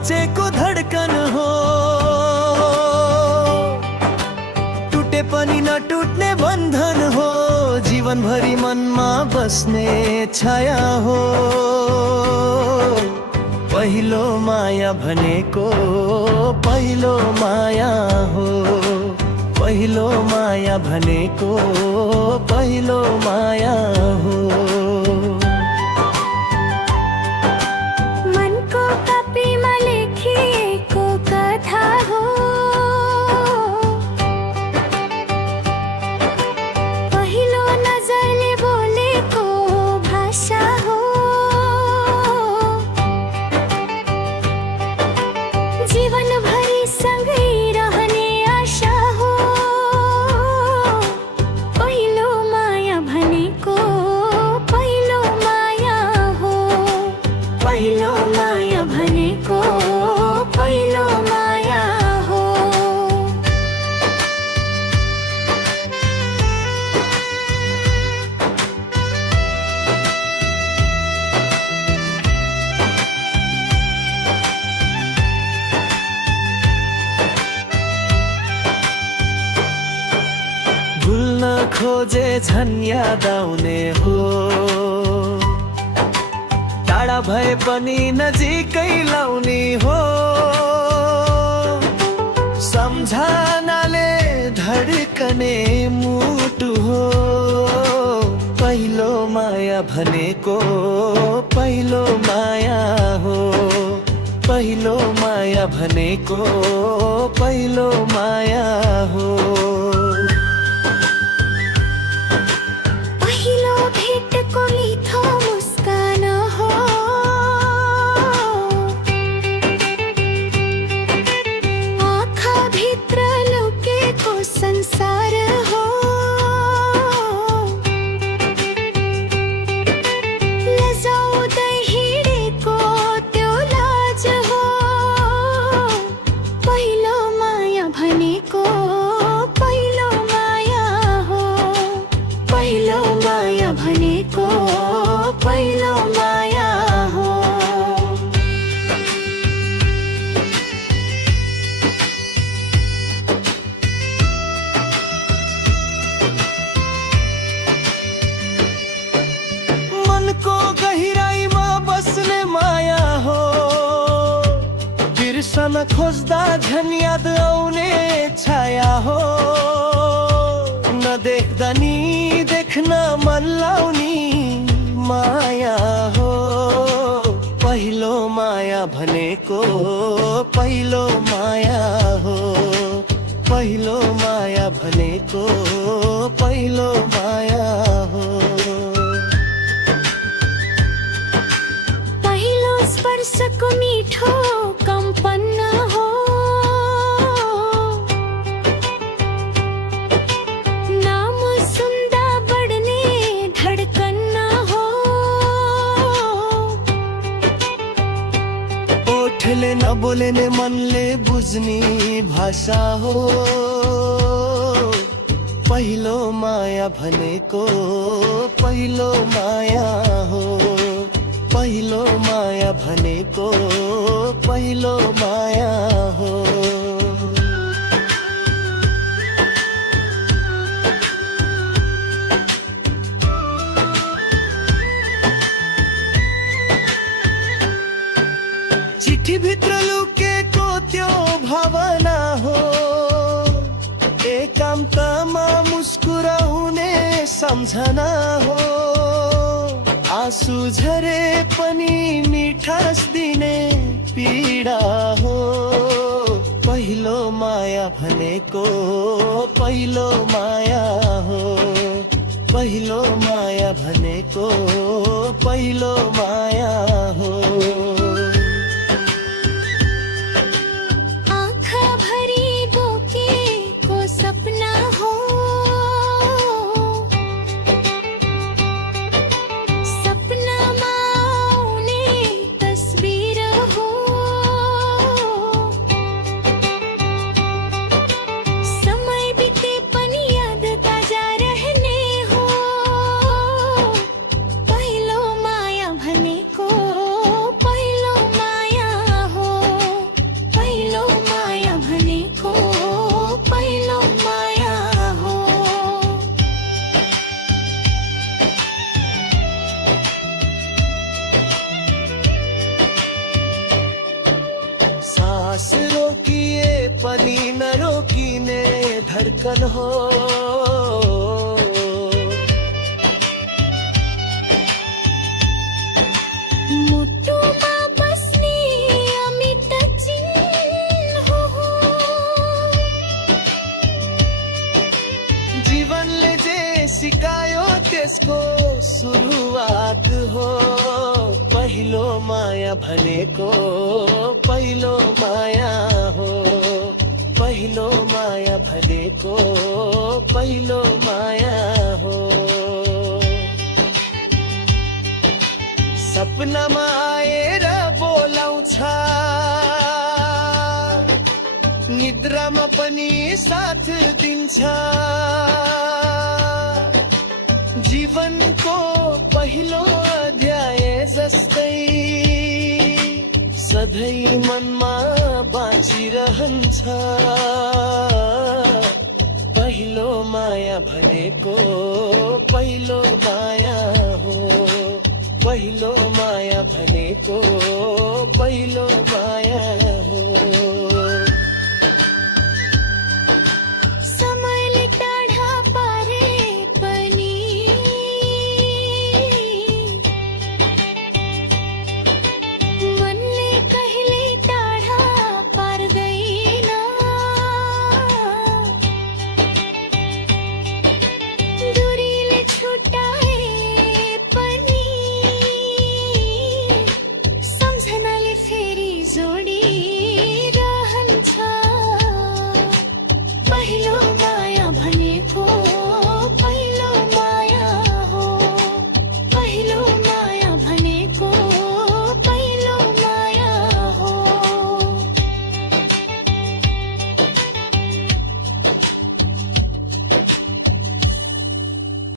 नाचेको धडकन हो, टुटे पनि नटुट्ने बन्धन हो, जीवनभरि मनमा बस्ने छाया हो। पहिलो माया भनेको पहिलो माया हो, पहिलो माया भनेको पहिलो माया हो। मनको कपीमा लेखिएको कथा हो, पहिलो नजरले बोलेको भाषा हो। जीवनभरि सँगै रहने आशा हो, पहिलो माया भनेको पहिलो माया हो, पहिलो माया भनेको पहिलो माया हो। भुल्न खोजे झन् याद आउने हो, टाढा भए पनि नजिकै लाउने हो। सम्झनाले धडकने मुटु हो, पहिलो माया भनेको पहिलो माया हो, पहिलो माया भनेको पहिलो माया हो। पहिलो भेटको मिठो मुस्कान हो, आँखाभित्र लुकेको संसार हो। लजाउँदै हिँडेको त्यो लाज हो, पहिलो माया भनेको पहिलो माया हो, पहिलो माया भनेको पहिलो माया हो। मनको गहिराईमा बस्ने माया हो, बिर्सन खोज्दा झन् याद आउने छाया हो। नदेख्दा नि देख्न मन लाउने माया हो, पहिलो माया भनेको पहिलो माया हो, पहिलो माया भनेको पहिलो माया हो। पहिलो स्पर्शको मिठो कम्पन हो, नाम सुन्दा बढ्ने धडकन हो। ओठले नबोल्ने मनले बुझ्ने भाषा हो, पहिलो माया भनेको पहिलो माया हो, पहिलो माया भनेको पहिलो माया हो। चिठीभित्र लुकेको त्यो भावना हो, एकान्तमा मुस्कुराउने सम्झना हो। आँसु झरे पनि मिठास दिने पीडा हो, पहिलो माया भनेको पहिलो माया हो, पहिलो माया भनेको पहिलो माया हो। आँखाभरि बोकेको सपना हो, सपनामा आउने तस्बिर हो। समय बिते पनि याद ताजा रहने हो, पहिलो माया भनेको पहिलो पनि नरोकिने धड्कन हो। मुटुमा बस्ने अमिट चिन्ह हो। जीवनले जे सिकायो त्यसको सुरुवात हो। पहिलो माया भनेको पहिलो माया हो। पहिलो माया भनेको पहिलो माया हो। सपनामा आएर बोलाउँछ, निद्रामा पनि साथ दिन्छ। जीवनको पहिलो अध्याय जस्तै सधैँ मनमा बाँचिरहन्छ। पहिलो माया भनेको पहिलो माया हो। पहिलो माया भनेको पहिलो माया हो।